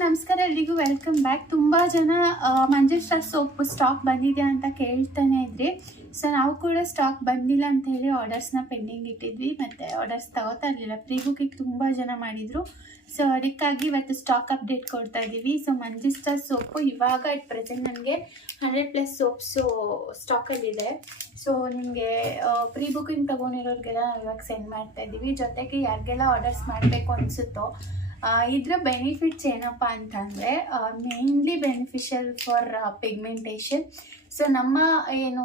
ನಮಸ್ಕಾರ ಎಲ್ರಿಗೂ welcome back. ತುಂಬ ಜನ ಮಂಜುಶ್ರೀ ಸೋಪ್ ಸ್ಟಾಕ್ ಬಂದಿದೆ ಅಂತ ಕೇಳ್ತಾನೆ ಇದ್ರಿ. ಸೊ ನಾವು ಕೂಡ ಸ್ಟಾಕ್ ಬಂದಿಲ್ಲ ಅಂತ ಹೇಳಿ ಆರ್ಡರ್ಸ್ನ ಪೆಂಡಿಂಗ್ ಇಟ್ಟಿದ್ವಿ, ಮತ್ತು ಆರ್ಡರ್ಸ್ ತಗೋತಾ ಇರಲಿಲ್ಲ. ಪ್ರೀ ಬುಕ್ಕಿಗೆ ತುಂಬ ಜನ ಮಾಡಿದರು. ಸೊ ಅದಕ್ಕಾಗಿ ಇವತ್ತು ಸ್ಟಾಕ್ ಅಪ್ಡೇಟ್ ಕೊಡ್ತಾ ಇದ್ದೀವಿ. ಸೊ ಮಂಜುಶ್ರೀ ಸೋಪು ಇವಾಗ ಅಟ್ ಪ್ರೆಸೆಂಟ್ ನನಗೆ 100+ ಸೋಪ್ಸು ಸ್ಟಾಕಲ್ಲಿದೆ. ಸೊ ನಿಮಗೆ ಪ್ರೀ ಬುಕ್ಕಿಂಗ್ ತೊಗೊಂಡಿರೋರಿಗೆಲ್ಲ ನಾವು ಇವಾಗ ಸೆಂಡ್ ಮಾಡ್ತಾ ಇದ್ದೀವಿ. ಜೊತೆಗೆ ಯಾರಿಗೆಲ್ಲ ಆರ್ಡರ್ಸ್ ಮಾಡಬೇಕು ಅನಿಸುತ್ತೋ ಇದರ ಬೆನಿಫಿಟ್ಸ್ ಏನಪ್ಪ ಅಂತಂದರೆ mainly beneficial for pigmentation. So ನಮ್ಮ ಏನು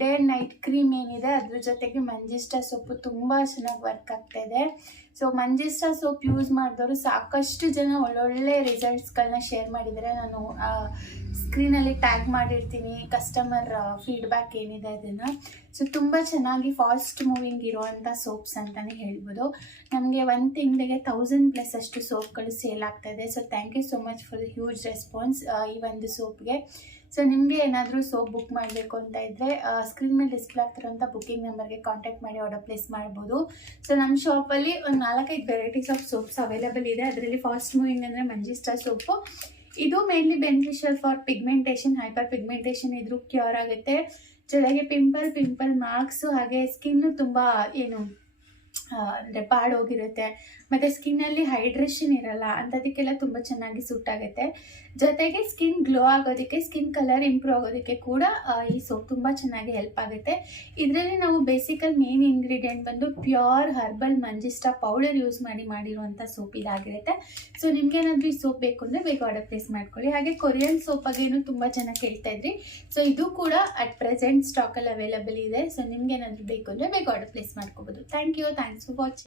ಡೇ ಆ್ಯಂಡ್ ನೈಟ್ ಕ್ರೀಮ್ ಏನಿದೆ ಅದ್ರ ಜೊತೆಗೆ ಮಂಜುಶ್ರೀ ಸೋಪು ತುಂಬ ಚೆನ್ನಾಗಿ ವರ್ಕ್ ಆಗ್ತಾಯಿದೆ. ಸೊ ಮಂಜುಶ್ರೀ ಸೋಪ್ ಯೂಸ್ ಮಾಡಿದವರು ಸಾಕಷ್ಟು ಜನ ಒಳ್ಳೊಳ್ಳೆ ರಿಸಲ್ಟ್ಸ್ಗಳನ್ನ ಶೇರ್ ಮಾಡಿದರೆ. ನಾನು ಸ್ಕ್ರೀನಲ್ಲಿ ಟ್ಯಾಗ್ ಮಾಡಿರ್ತೀನಿ ಕಸ್ಟಮರ್ ಫೀಡ್ಬ್ಯಾಕ್ ಏನಿದೆ ಅದನ್ನು. ಸೊ ತುಂಬ ಚೆನ್ನಾಗಿ ಫಾಸ್ಟ್ ಮೂವಿಂಗ್ ಇರುವಂಥ ಸೋಪ್ಸ್ ಅಂತಲೇ ಹೇಳ್ಬೋದು. ನಮಗೆ ಒಂದು ತಿಂಗಳಿಗೆ 1000+ ಅಷ್ಟು ಸೋಪ್ಗಳು ಸೇಲ್ ಆಗ್ತಾಯಿದೆ. So thank you so much for the huge response ಈ ಒಂದು ಸೋಪ್ಗೆ. ಸೊ ನಿಮಗೆ ಏನಾದರೂ ಸೋಪ್ ಬುಕ್ ಮಾಡಬೇಕು ಅಂತ ಇದ್ದರೆ ಸ್ಕ್ರೀನ್ ಮೇಲೆ ಡಿಸ್ಪ್ಲೇ ಆಗ್ತಿರೋಂಥ ಬುಕ್ಕಿಂಗ್ ನಂಬರ್ಗೆ ಕಾಂಟ್ಯಾಕ್ಟ್ ಮಾಡಿ ಆರ್ಡರ್ ಪ್ಲೇಸ್ ಮಾಡ್ಬೋದು. ಸೊ ನಮ್ಮ ಶಾಪಲ್ಲಿ ಒಂದು 4-5 ವೆರೈಟೀಸ್ ಆಫ್ ಸೋಪ್ಸ್ ಅವೈಲೇಬಲ್ ಇದೆ. ಅದರಲ್ಲಿ ಫಾಸ್ಟ್ ಮೂವಿಂಗ್ ಅಂದರೆ ಮಂಜುಶ್ರೀ ಸೋಪು. ಇದು mainly beneficial for pigmentation, hyper pigmentation ಇದ್ರೂ ಕ್ಯೂರ್ ಆಗುತ್ತೆ. ಜೊತೆಗೆ ಪಿಂಪಲ್ ಮಾರ್ಕ್ಸು ಹಾಗೆ ಸ್ಕಿನ್ನು ತುಂಬ ಅಂದರೆ ಬಾಡೋಗಿರುತ್ತೆ, ಮತ್ತು ಸ್ಕಿನ್ನಲ್ಲಿ ಹೈಡ್ರೇಷನ್ ಇರಲ್ಲ ಅಂಥದಕ್ಕೆಲ್ಲ ತುಂಬ ಚೆನ್ನಾಗಿ ಸೂಟ್ ಆಗುತ್ತೆ. ಜೊತೆಗೆ ಸ್ಕಿನ್ ಗ್ಲೋ ಆಗೋದಕ್ಕೆ, ಸ್ಕಿನ್ ಕಲರ್ ಇಂಪ್ರೂವ್ ಆಗೋದಕ್ಕೆ ಕೂಡ ಈ ಸೋಪ್ ತುಂಬ ಚೆನ್ನಾಗಿ ಹೆಲ್ಪ್ ಆಗುತ್ತೆ. ಇದರಲ್ಲಿ ನಾವು ಬೇಸಿಕಲ್ ಮೇನ್ ಇಂಗ್ರೀಡಿಯೆಂಟ್ ಬಂದು pure herbal Manjushree powder use ಮಾಡಿರುವಂಥ ಸೋಪ್ ಇದಾಗಿರುತ್ತೆ. ಸೊ ನಿಮ್ಗೆ ಏನಾದರೂ ಈ ಸೋಪ್ ಬೇಕು ಅಂದರೆ ಬೇಗ ಆರ್ಡರ್ ಪ್ಲೇಸ್ ಮಾಡ್ಕೊಳ್ಳಿ. ಹಾಗೆ ಕೊರಿಯನ್ ಸೋಪ್ ಬಗ್ಗೆನೂ ತುಂಬ ಚೆನ್ನಾಗಿ ಕೇಳ್ತಾ ಇದ್ರಿ. ಸೊ ಇದು ಕೂಡ ಅಟ್ ಪ್ರೆಸೆಂಟ್ ಸ್ಟಾಕಲ್ಲಿ ಅವೈಲೇಬಲ್ ಇದೆ. ಸೊ ನಿಮ್ಗೆ ಏನಾದರೂ ಬೇಕು ಅಂದರೆ ಬೇಗ ಆರ್ಡರ್ ಪ್ಲೇಸ್ ಮಾಡ್ಕೋಬೋದು. Thanks for watching.